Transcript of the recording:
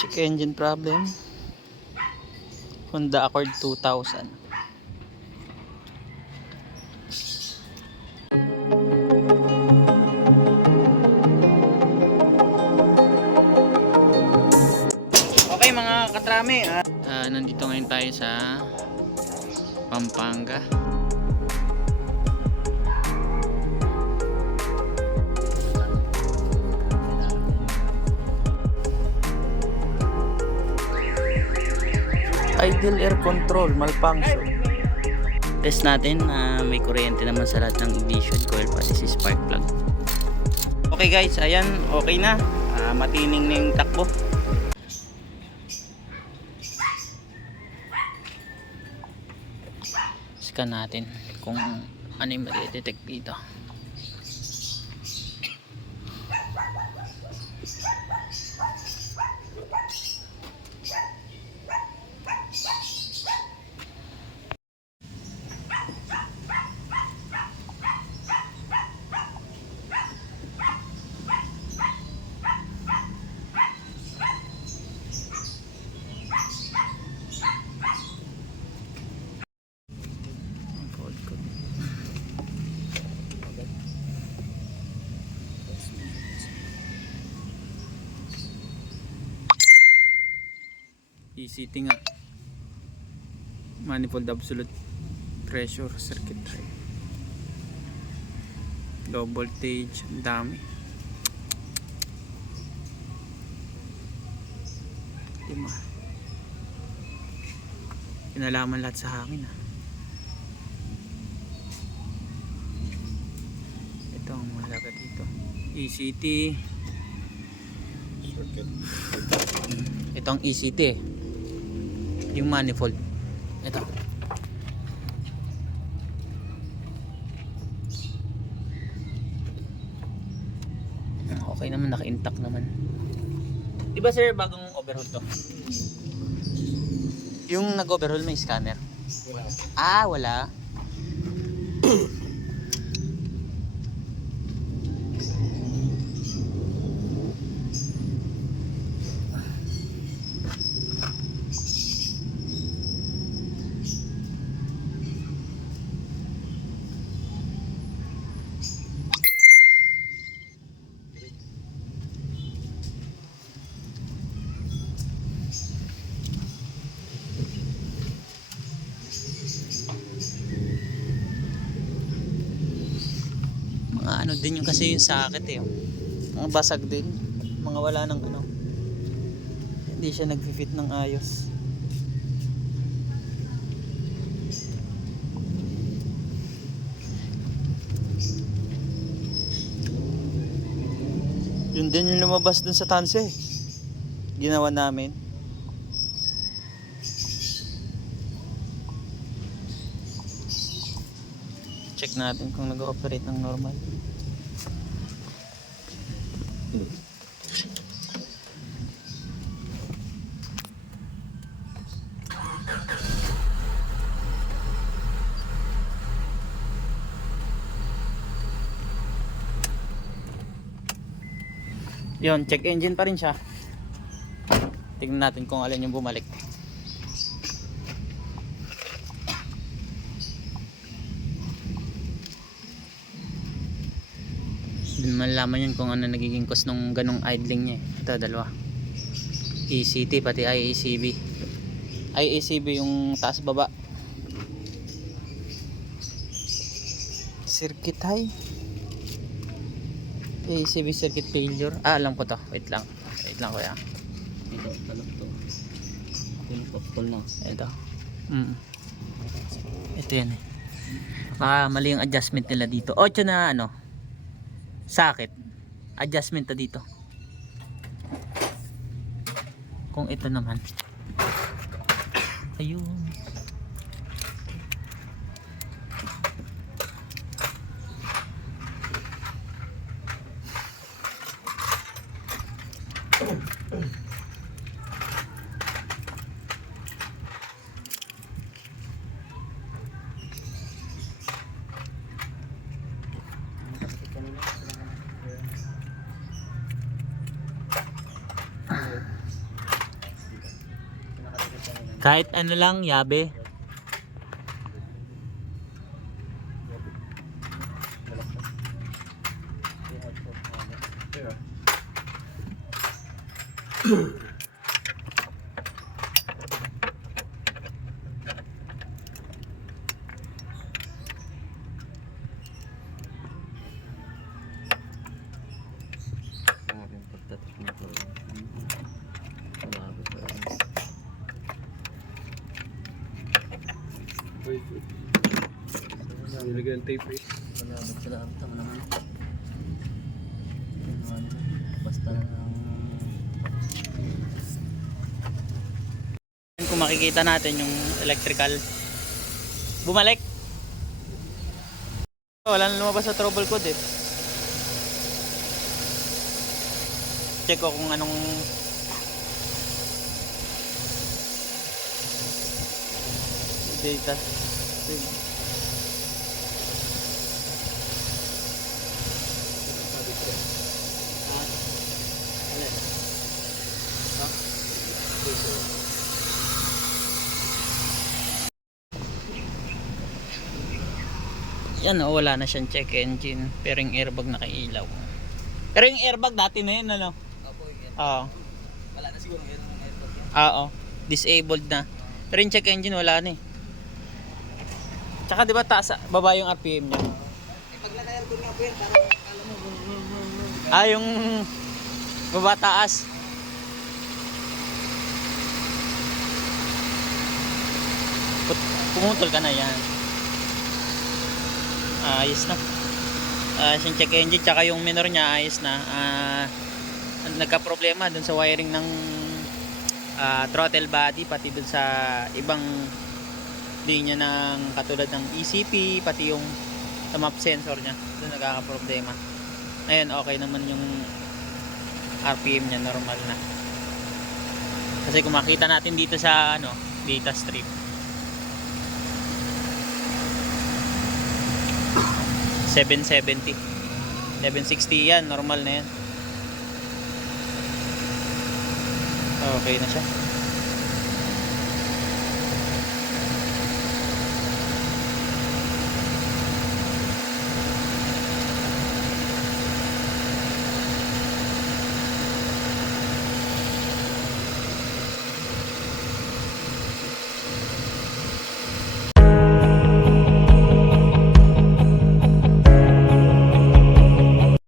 Check engine problem. Honda Accord 2000. Okay mga katrami, nandito ngayon tayo sa Pampanga. Idle air control malfunction. Test natin na may kuryente naman sa lahat ng ignition coil pati si spark plug. Okay guys, ayan, okay na. Matining na yung takbo. Scan natin kung ano yung ma-detect dito. ECT nga, manifold absolute pressure circuit high, low voltage, ang dami. Lima, pinalaman lahat sa hangin ito ang mahalaga dito. ECT circuit, ito ang ECT, yung manifold ito. Okay naman, naka-intact naman. Diba sir, bagong overhaul to? Yung nag-overhaul may scanner? Wala. Wala. Ano din yung kasi yung socket mga basag din, mga wala ng ano, hindi siya nag-fit ng ayos. Yun din yung lumabas dun sa tanse, ginawa namin. Check natin kung nag-ooperate ng normal. Yun, check engine pa rin siya. Tingnan natin kung alin yung bumalik. Hindi malaman yun kung ano nagiging cause nung ganong idling niya Ito, dalawa. ECT pati IACB. IACB yung taas baba. Circuit high. IACB circuit failure. Alam ko to. Wait lang kuya. Ito, talap to. Yung pop-tol na. Ito. Ito yan Baka mali yung adjustment nila dito. 8 na ano, socket. Adjustment to dito. Kung ito naman. Ayun. Kahit ano lang, yabe. Grabe yung pagtatak nito. Grabe pa rin. Wait. Nilagyan ng tape eh. Salamat sa lahat. Tama naman. Basta Kung makikita natin yung electrical. Bumalik. Wala na lumabas sa trouble code eh. Check ko kung anong data. Yan oh, wala na siyang check engine pero yung airbag nakailaw. Pero yung airbag dati na yun ano? Oo. wala na siguro ngayon ng airport yan. Oo. Disabled na. Pero yung check engine wala na eh. Tsaka di ba taas, baba yung RPM niya? Pag naka-aircon nga po yan, parang akala mo. Ah, yung baba taas. Pumutol ka na yan. Ayos na. Yung check engine tsaka yung minor niya ayos na. Nagka-problema dun sa wiring ng throttle body pati dun sa ibang linya ng katulad ng ECP pati yung sa map sensor niya. Dun nagkaka-problema. Ayun, okay naman yung RPM niya, normal na. Kasi kung makita natin dito sa ano, data strip. 770. 760 yan, normal na yan. Okay na siya.